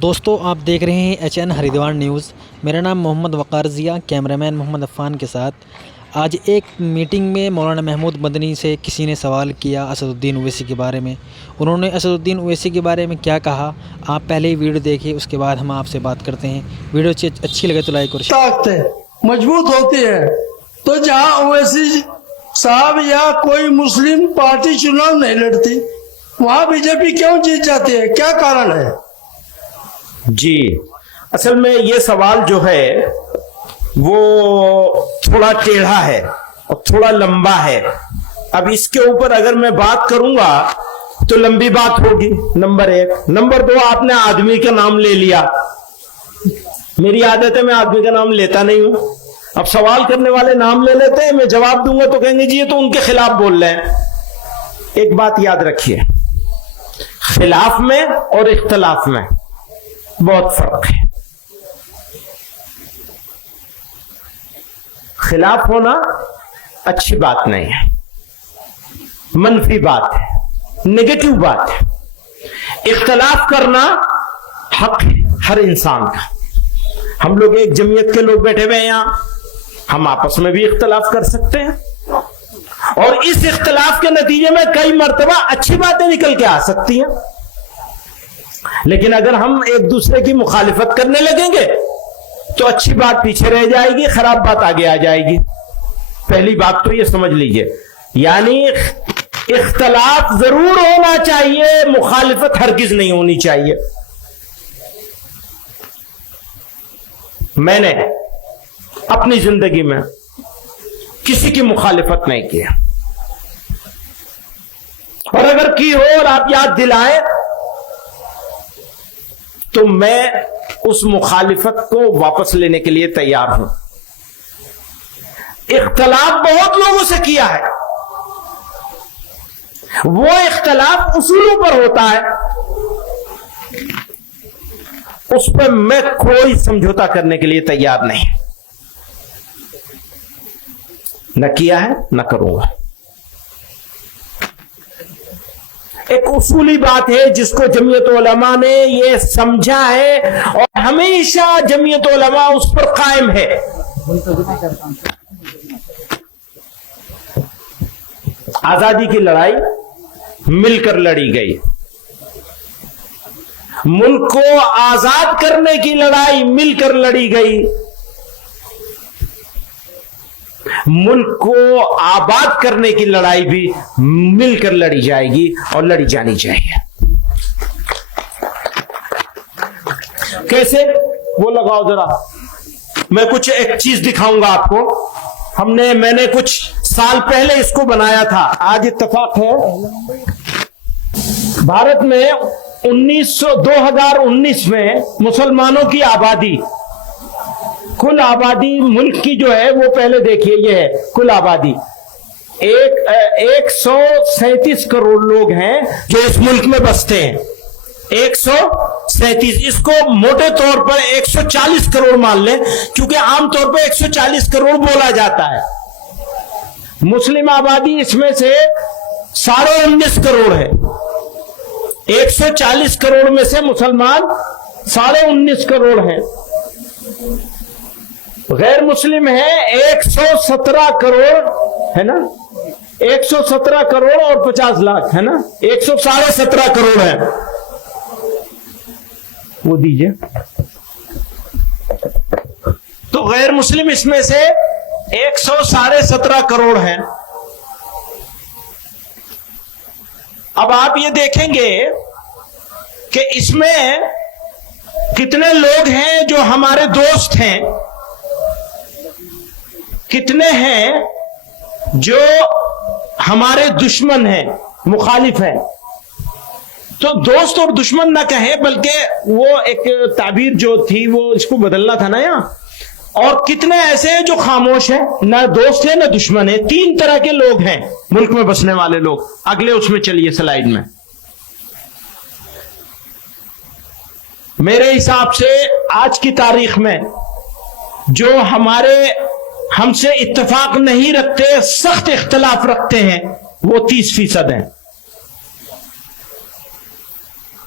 दोस्तों आप देख रहे हैं HN हरिद्वार न्यूज़। मेरा नाम मोहम्मद वक़ार ज़िया, कैमरामैन मोहम्मद अफ़ान के साथ। आज एक मीटिंग में मौलाना महमूद मदनी से किसी ने सवाल किया असदुद्दीन ओवैसी के बारे में। उन्होंने असदुद्दीन ओवैसी के बारे में क्या कहा, आप पहले ही वीडियो देखिए, उसके बाद हम आपसे बात करते हैं। वीडियो अच्छी लगे तो लाइक और शेयर मजबूत होती है। तो जहाँ ओवैसी साहब या कोई मुस्लिम पार्टी चुनाव नहीं लड़ती, वहाँ बीजेपी क्यों जीत जाती है? क्या कारण है? जी, असल में ये सवाल जो है वो थोड़ा टेढ़ा है और थोड़ा लंबा है। अब इसके ऊपर अगर मैं बात करूंगा तो लंबी बात होगी, नंबर एक। नंबर दो, आपने आदमी का नाम ले लिया। मेरी आदत है, मैं आदमी का नाम लेता नहीं हूं। अब सवाल करने वाले नाम ले लेते हैं, मैं जवाब दूंगा तो कहेंगे जी ये तो उनके खिलाफ बोल रहे हैं। एक बात याद रखिए, खिलाफ में और इख्तलाफ में बहुत फर्क है। खिलाफ होना अच्छी बात नहीं है, मनफी बात है, नेगेटिव बात है। इख्तलाफ करना हक है हर इंसान का। हम लोग एक जमीयत के लोग बैठे हुए हैं यहां, हम आपस में भी इख्तलाफ कर सकते हैं और इस इख्तलाफ के नतीजे में कई मर्तबा अच्छी बातें निकल के आ सकती हैं। लेकिन अगर हम एक दूसरे की मुखालिफत करने लगेंगे तो अच्छी बात पीछे रह जाएगी, खराब बात आगे आ जाएगी। पहली बात तो ये समझ लीजिए, यानी इख्तलाफ जरूर होना चाहिए, मुखालिफत हरगिज नहीं होनी चाहिए। मैंने अपनी जिंदगी में किसी की मुखालिफत नहीं की, और अगर की हो और आप याद दिलाएं तो मैं उस मुखालिफत को वापस लेने के लिए तैयार हूं। इख्तलाफ बहुत लोगों से किया है, वो इख्तलाफ उसूलों पर होता है, उस पर मैं कोई समझौता करने के लिए तैयार नहीं, न किया है न करूंगा। एक उसूली बात है जिसको जमीयत उलमा ने ये समझा है और हमेशा जमीयत उलमा उस पर कायम है। आजादी की लड़ाई मिलकर लड़ी गई, मुल्क को आजाद करने की लड़ाई मिलकर लड़ी गई, मुल्क को आबाद करने की लड़ाई भी मिलकर लड़ी जाएगी और लड़ी जानी चाहिए। कैसे? वो लगाओ जरा, मैं कुछ एक चीज दिखाऊंगा आपको। मैंने कुछ साल पहले इसको बनाया था, आज इत्तेफाक है भारत में 2019 में मुसलमानों की आबादी, कुल आबादी मुल्क की जो है वो पहले देखिए, ये है कुल आबादी 137 करोड़ लोग हैं जो इस मुल्क में बसते हैं। 137, इसको मोटे तौर पर 140 करोड़ मान लें, क्योंकि आमतौर पर 140 करोड़ बोला जाता है। मुस्लिम आबादी इसमें से 19.5 करोड़ है। 140 करोड़ में से मुसलमान 19.5 करोड़ हैं। गैर मुस्लिम है 117 करोड़, है ना, 117 करोड़ और 50 लाख, है ना, 117.5 करोड़ है। वो दीजिए। तो गैर मुस्लिम इसमें से 117.5 करोड़ है। अब आप ये देखेंगे कि इसमें कितने लोग हैं जो हमारे दोस्त हैं, कितने हैं जो हमारे दुश्मन हैं, मुखालिफ हैं। तो दोस्त और दुश्मन ना कहें, बल्कि वो एक ताबीर जो थी वो इसको बदलना था ना यहां। और कितने ऐसे हैं जो खामोश हैं, ना दोस्त है ना दुश्मन है। 3 तरह के लोग हैं मुल्क में बसने वाले लोग। अगले उसमें चलिए स्लाइड में। मेरे हिसाब से आज की तारीख में जो हमसे इत्तेफाक नहीं रखते, सख्त इख्तलाफ रखते हैं, वो 30% हैं।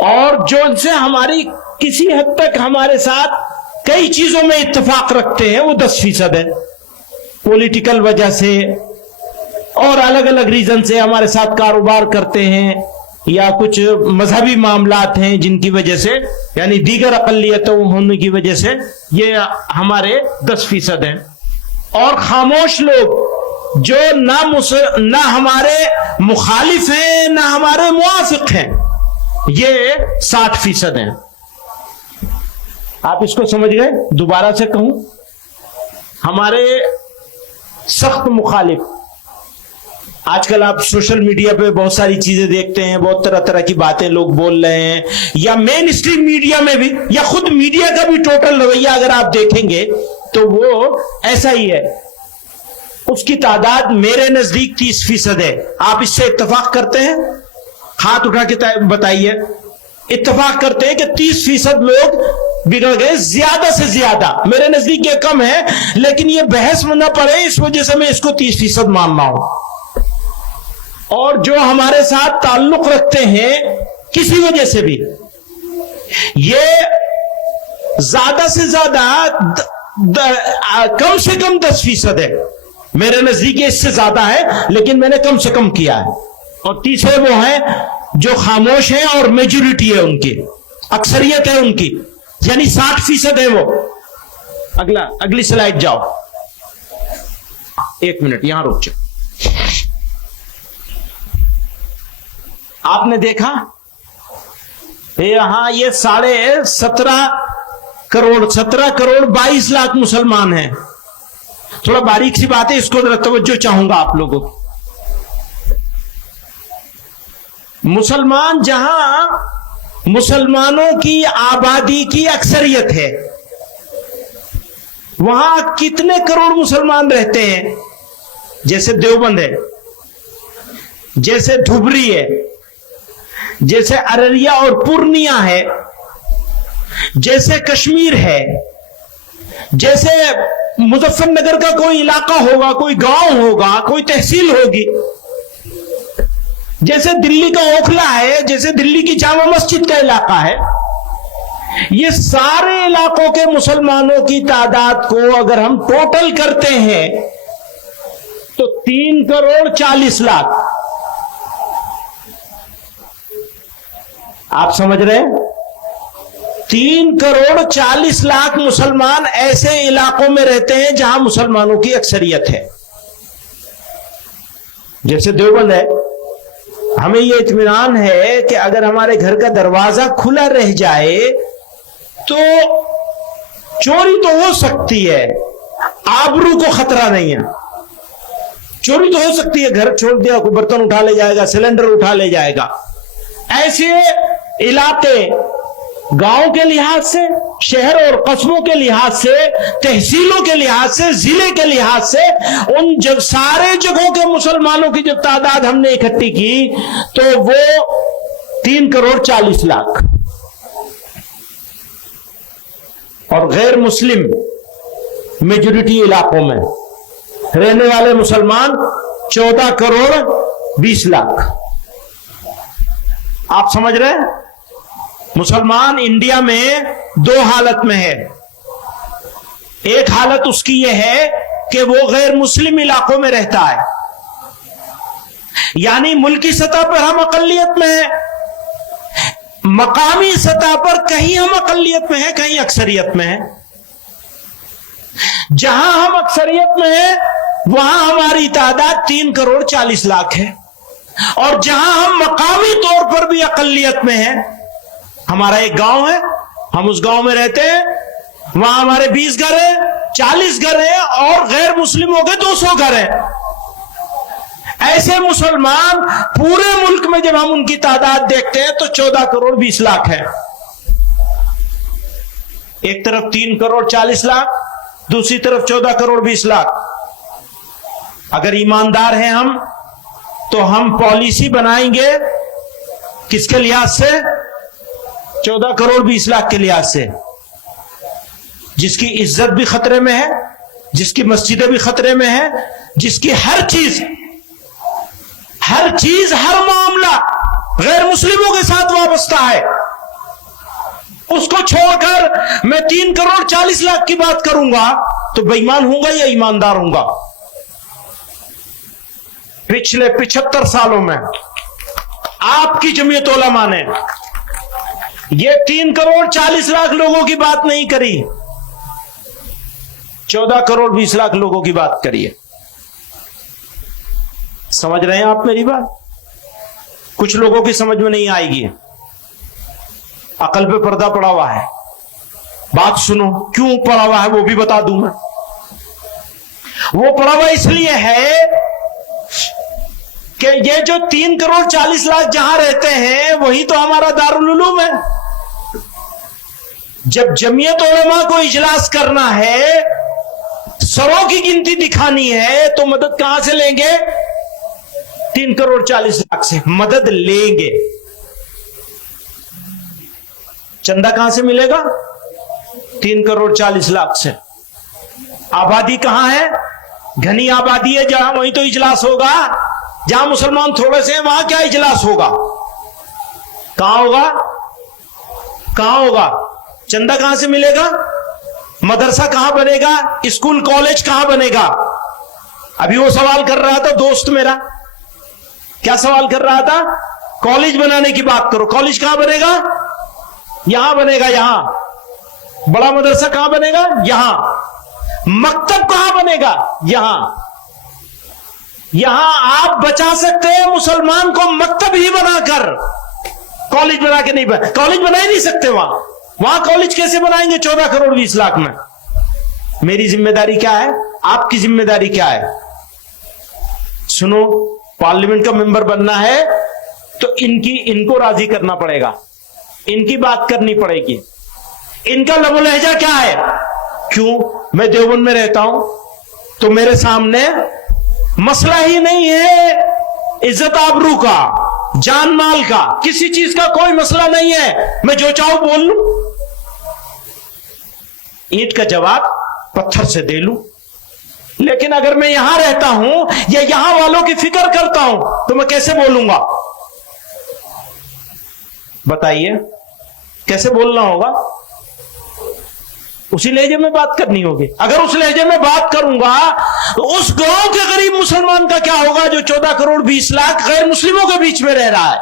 और जो इनसे हमारी किसी हद तक हमारे साथ कई चीजों में इत्तेफाक रखते हैं वो 10% है। पॉलिटिकल वजह से और अलग अलग रीजन से हमारे साथ कारोबार करते हैं, या कुछ मजहबी मामलात हैं जिनकी वजह से, यानी दीगर अकलियतों होने की वजह से ये हमारे 10% हैं। और खामोश लोग जो ना हमारे मुखालिफ हैं ना हमारे मुआफिक हैं, ये 60% हैं। आप इसको समझ गए? दोबारा से कहूं, हमारे सख्त मुखालिफ, आजकल आप सोशल मीडिया पे बहुत सारी चीजें देखते हैं, बहुत तरह तरह की बातें लोग बोल रहे हैं, या मेन स्ट्रीम मीडिया में भी, या खुद मीडिया का भी टोटल रवैया अगर आप देखेंगे तो वो ऐसा ही है। उसकी तादाद मेरे नजदीक 30% है। आप इससे इत्तेफाक करते हैं? हाथ उठा के बताइए। इत्तेफाक करते हैं कि 30% लोग बिगड़ गए, ज्यादा से ज्यादा। मेरे नजदीक ये कम है, लेकिन ये बहस में ना पड़े इस वजह से मैं इसको 30% मान रहा हूं। और जो हमारे साथ ताल्लुक रखते हैं किसी वजह से भी, ये ज्यादा से ज्यादा कम से कम 10% है। मेरे नजदीक इससे ज्यादा है, लेकिन मैंने कम से कम किया है। और तीसरे वो हैं जो खामोश हैं और मेजोरिटी है उनकी, अक्सरियत है उनकी, यानी 60% है वो। अगली स्लाइड जाओ, 1 मिनट यहां रुक जाओ। आपने देखा यहां ये 17.5 करोड़ 17 करोड़ 22 लाख मुसलमान हैं। थोड़ा बारीक सी बात है, इसको जरा तवज्जो चाहूंगा आप लोगों को। मुसलमान जहां मुसलमानों की आबादी की अक्सरियत है, वहां कितने करोड़ मुसलमान रहते हैं? जैसे देवबंद है, जैसे धुबरी है, जैसे अररिया और पूर्णिया है, जैसे कश्मीर है, जैसे मुजफ्फरनगर का कोई इलाका होगा, कोई गांव होगा, कोई तहसील होगी, जैसे दिल्ली का ओखला है, जैसे दिल्ली की जामा मस्जिद का इलाका है। ये सारे इलाकों के मुसलमानों की तादाद को अगर हम टोटल करते हैं तो 3 करोड़ 40 लाख। आप समझ रहे हैं? 3 करोड़ 40 लाख मुसलमान ऐसे इलाकों में रहते हैं जहां मुसलमानों की अक्सरियत है। जैसे देवबंद है, हमें यह इत्मीनान है कि अगर हमारे घर का दरवाजा खुला रह जाए तो चोरी तो हो सकती है, आबरू को खतरा नहीं है। चोरी तो हो सकती है, घर छोड़ दिया, कोई बर्तन उठा ले जाएगा, सिलेंडर उठा ले जाएगा। ऐसे इलाके गांव के लिहाज से, शहर और कस्बों के लिहाज से, तहसीलों के लिहाज से, जिले के लिहाज से, उन सारे जगहों के मुसलमानों की जब तादाद हमने इकट्ठी की तो वो 3 करोड़ 40 लाख। और गैर मुस्लिम मेजोरिटी इलाकों में रहने वाले मुसलमान 14 करोड़ 20 लाख। आप समझ रहे हैं? मुसलमान इंडिया में 2 हालत में है। एक हालत उसकी यह है कि वो गैर मुस्लिम इलाकों में रहता है, यानी मुल्की सतह पर हम अकलियत में हैं, मकामी सतह पर कहीं हम अकलियत में हैं, कहीं अक्सरियत में हैं। जहां हम अक्सरियत में हैं वहां हमारी तादाद 3 करोड़ 40 लाख है। और जहां हम मकामी तौर पर भी अकलियत में हैं, हमारा एक गांव है, हम उस गांव में रहते हैं, वहां हमारे 20 घर हैं, 40 घर हैं, और गैर मुस्लिमों के 200 घर हैं। ऐसे मुसलमान पूरे मुल्क में जब हम उनकी तादाद देखते हैं तो 14 करोड़ 20 लाख है। एक तरफ 3 करोड़ 40 लाख, दूसरी तरफ 14 करोड़ 20 लाख। अगर ईमानदार हैं हम तो हम पॉलिसी बनाएंगे किसके लिहाज से? 14 करोड़ 20 लाख के लिहाज से, जिसकी इज्जत भी खतरे में है, जिसकी मस्जिदें भी खतरे में है, जिसकी हर चीज हर मामला गैर मुस्लिमों के साथ वाबस्ता है। उसको छोड़कर मैं 3 करोड़ 40 लाख की बात करूंगा तो बेईमान होऊंगा या ईमानदार होऊंगा? पिछले 75 सालों में आपकी जमीयत उलमा ने ये 3 करोड़ 40 लाख लोगों की बात नहीं करी, 14 करोड़ 20 लाख लोगों की बात करी है। समझ रहे हैं आप मेरी बात? कुछ लोगों की समझ में नहीं आएगी, अकल पे पर्दा पड़ा हुआ है। बात सुनो, क्यों पड़ा हुआ है वो भी बता दूं मैं। वो पड़ा हुआ इसलिए है कि ये जो 3 करोड़ 40 लाख जहां रहते हैं वही तो हमारा दारुल उलूम है। जब जमीयत उलमा को इजलास करना है, सरों की गिनती दिखानी है, तो मदद कहां से लेंगे? 3 करोड़ 40 लाख से मदद लेंगे। चंदा कहां से मिलेगा? 3 करोड़ 40 लाख से। आबादी कहां है? घनी आबादी है जहां, वहीं तो इजलास होगा। जहां मुसलमान थोड़े से हैं वहां क्या इजलास होगा? कहां होगा? कहां होगा? चंदा कहां से मिलेगा? मदरसा कहां बनेगा? स्कूल कॉलेज कहां बनेगा? अभी वो सवाल कर रहा था दोस्त मेरा, क्या सवाल कर रहा था? कॉलेज बनाने की बात करो। कॉलेज कहां बनेगा? यहां बनेगा, यहां। बड़ा मदरसा कहां बनेगा? यहां। मकतब कहां बनेगा? यहां। यहां आप बचा सकते हैं मुसलमान को मकतब ही बनाकर, कॉलेज बना के नहीं कॉलेज बना ही नहीं सकते। वहां कॉलेज कैसे बनाएंगे 14 करोड़ 20 लाख में? मेरी जिम्मेदारी क्या है? आपकी जिम्मेदारी क्या है? सुनो, पार्लियामेंट का मेंबर बनना है तो इनको राजी करना पड़ेगा, इनकी बात करनी पड़ेगी। इनका लबो लहजा क्या है? क्यों? मैं देवबंद में रहता हूं तो मेरे सामने मसला ही नहीं है इज्जत आबरू का, जान माल का, किसी चीज का कोई मसला नहीं है। मैं जो चाहूं बोल लूं, ईंट का जवाब पत्थर से दे लूं। लेकिन अगर मैं यहां रहता हूं या यहां वालों की फिक्र करता हूं तो मैं कैसे बोलूंगा? बताइए, कैसे बोलना होगा? उसी लहजे में बात करनी होगी। अगर उस लहजे में बात करूंगा तो उस गांव के गरीब मुसलमान का क्या होगा जो 14 करोड़ 20 लाख गैर मुस्लिमों के बीच में रह रहा है?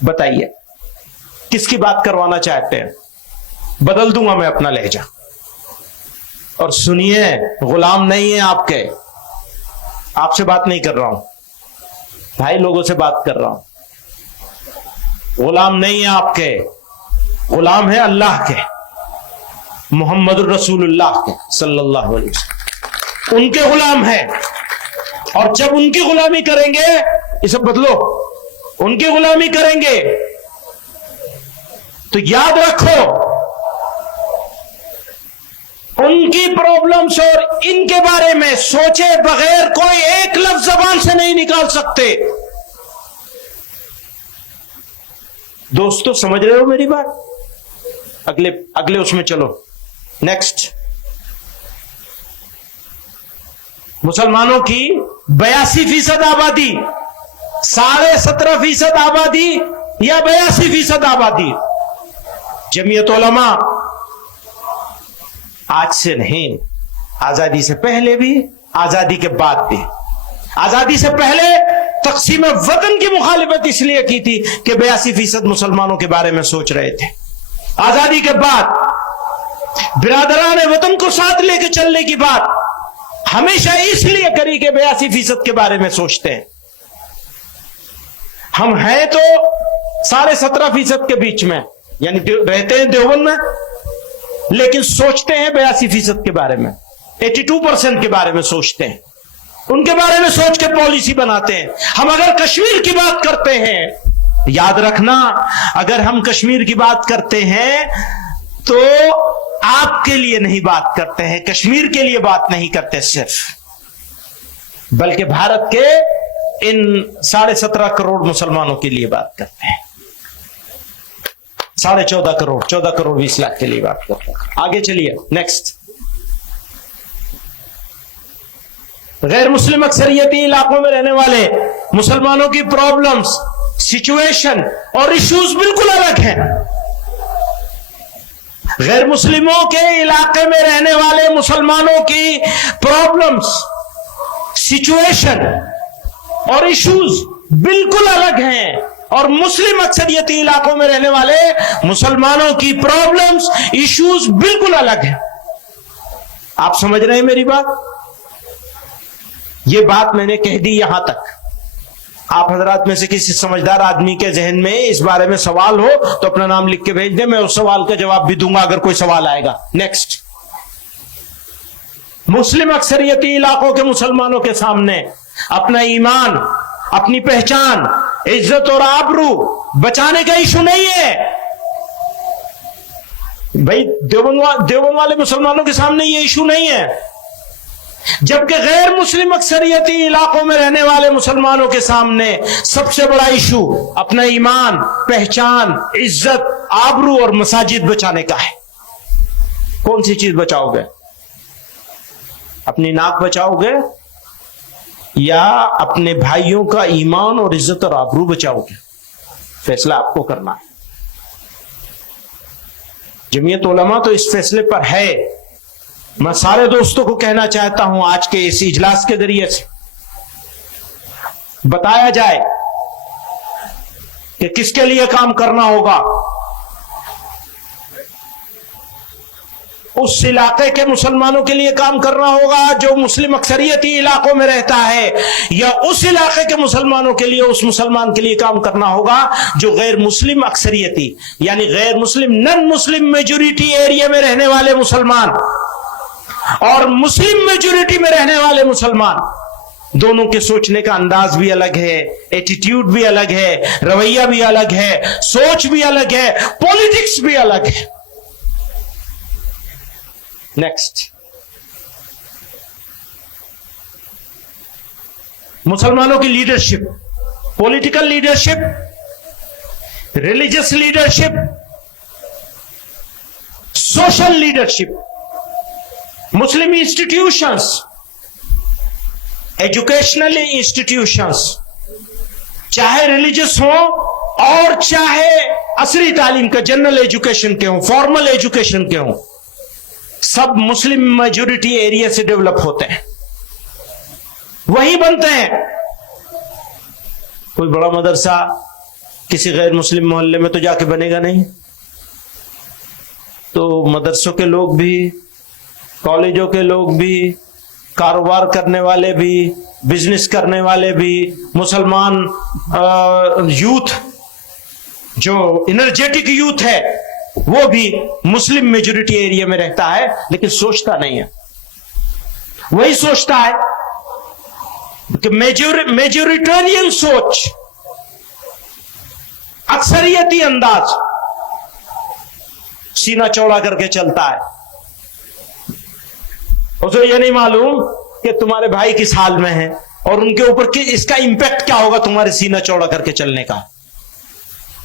बताइए, किसकी बात करवाना चाहते हैं? बदल दूंगा मैं अपना लहजा। और सुनिए, गुलाम नहीं है आपके, आपसे बात नहीं कर रहा हूं, भाई लोगों से बात कर रहा हूं। गुलाम नहीं है आपके, गुलाम है अल्लाह के, मोहम्मद रसूलुल्लाह के सल्लल्लाहु अलैहि वसल्लम। उनके गुलाम हैं। और जब उनकी गुलामी करेंगे, इसे बदलो, उनकी गुलामी करेंगे तो याद रखो, उनकी प्रॉब्लम्स और इनके बारे में सोचे बगैर कोई एक लफ्ज जबान से नहीं निकाल सकते। दोस्तों, समझ रहे हो मेरी बात? अगले उसमें चलो। नेक्स्ट, मुसलमानों की 82% आबादी, 17.5% आबादी या 82% आबादी। जमीयत उलमा आज से नहीं, आजादी से पहले भी, आजादी के बाद भी। आजादी से पहले तकसीम वतन की मुखालिफत इसलिए की थी कि 82% मुसलमानों के बारे में सोच रहे थे। आजादी के बाद बिरादरान वतन को साथ लेकर चलने की बात हमेशा इसलिए करी कि 82% के बारे में सोचते हैं। हम हैं तो 17.5% के बीच में, यानी रहते हैं देवबंद में, लेकिन सोचते हैं 82% के बारे में, 82% के बारे में सोचते हैं। उनके बारे में सोच के पॉलिसी बनाते हैं। हम अगर कश्मीर की बात करते हैं, याद रखना, अगर हम कश्मीर की बात करते हैं तो आपके लिए नहीं बात करते हैं, कश्मीर के लिए बात नहीं करते सिर्फ, बल्कि भारत के इन 17.5 करोड़ मुसलमानों के लिए बात करते हैं। 14.5 करोड़, 14 करोड़ 20 लाख के लिए बात करते हैं। आगे चलिए, नेक्स्ट। गैर मुस्लिम अक्सरियती इलाकों में रहने वाले मुसलमानों की प्रॉब्लम्स सिचुएशन और इश्यूज बिल्कुल अलग हैं। गैर मुस्लिमों के इलाके में रहने वाले मुसलमानों की प्रॉब्लम्स, सिचुएशन और इश्यूज बिल्कुल अलग हैं, और मुस्लिम अक्सरियती इलाकों में रहने वाले मुसलमानों की प्रॉब्लम्स, इश्यूज बिल्कुल अलग हैं। आप समझ रहे हैं मेरी बात? यह बात मैंने कह दी यहां तक। आप हजरात में से किसी समझदार आदमी के जहन में इस बारे में सवाल हो तो अपना नाम लिख के भेज दे, मैं उस सवाल का जवाब भी दूंगा अगर कोई सवाल आएगा। नेक्स्ट, मुस्लिम अक्सरियती इलाकों के मुसलमानों के सामने अपना ईमान, अपनी पहचान, इज्जत और आबरू बचाने का इशू नहीं है भाई। देवबंद वाले मुसलमानों के सामने यह इशू नहीं है, जबकि गैर मुस्लिम अक्सरियती इलाकों में रहने वाले मुसलमानों के सामने सबसे बड़ा इशू अपना ईमान, पहचान, इज्जत, आबरू और मसाजिद बचाने का है। कौन सी चीज बचाओगे? अपनी नाक बचाओगे या अपने भाइयों का ईमान और इज्जत और आबरू बचाओगे? फैसला आपको करना है। जमीयत उलमा तो इस फैसले पर है। मैं सारे दोस्तों को कहना चाहता हूं आज के इस इजलास के जरिए से बताया जाए कि किसके लिए काम करना होगा। उस इलाके के मुसलमानों के लिए काम करना होगा जो मुस्लिम अक्सरियती इलाकों में रहता है, या उस इलाके के मुसलमानों के लिए, उस मुसलमान के लिए काम करना होगा जो गैर मुस्लिम अक्सरियती यानी गैर मुस्लिम, नॉन मुस्लिम मेजोरिटी एरिया में रहने वाले मुसलमान और मुस्लिम मेजोरिटी में रहने वाले मुसलमान, दोनों के सोचने का अंदाज भी अलग है, एटीट्यूड भी अलग है, रवैया भी अलग है, सोच भी अलग है, पॉलिटिक्स भी अलग है। नेक्स्ट, मुसलमानों की leadership, political leadership, religious leadership, social leadership, Muslim institutions, educational institutions, चाहे रिलीजियस हो और चाहे असली तालीम का, जनरल एजुकेशन के हो, फॉर्मल एजुकेशन के हो, सब मुस्लिम मेजोरिटी एरिया से डेवलप होते हैं, वही बनते हैं। कोई बड़ा मदरसा किसी गैर मुस्लिम मोहल्ले में तो जाके बनेगा नहीं। तो मदरसों के लोग भी, कॉलेजों के लोग भी, कारोबार करने वाले भी, बिजनेस करने वाले भी, मुसलमान यूथ जो एनर्जेटिक यूथ है वो भी मुस्लिम मेजोरिटी एरिया में रहता है, लेकिन सोचता नहीं है। वही सोचता है कि मेजोरिटेरियन सोच, अक्सरियती अंदाज, सीना चौड़ा करके चलता है। उसे ये नहीं मालूम कि तुम्हारे भाई किस हाल में है और उनके ऊपर इसका इंपैक्ट क्या होगा तुम्हारे सीना चौड़ा करके चलने का।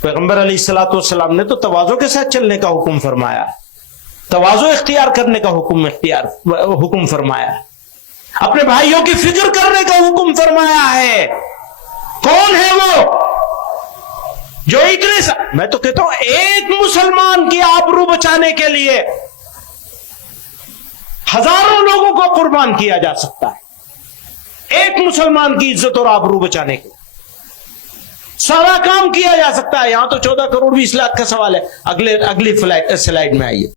पैगंबर अलैहिस्सलातु वस्सलाम ने तो तवाज़ो के साथ चलने का हुक्म फरमाया, तवाज़ो इख्तियार करने का हुक्म फरमाया, अपने भाइयों की फिक्र करने का हुक्म फरमाया है। कौन है वो जो इतने, मैं तो कहता हूं एक मुसलमान की आबरू बचाने के लिए हजारों लोगों को कुर्बान किया जा सकता है। एक मुसलमान की इज्जत और आबरू बचाने के सारा काम किया जा सकता है। यहां तो 14 करोड़ 20 लाख का सवाल है। अगली स्लाइड में आइए।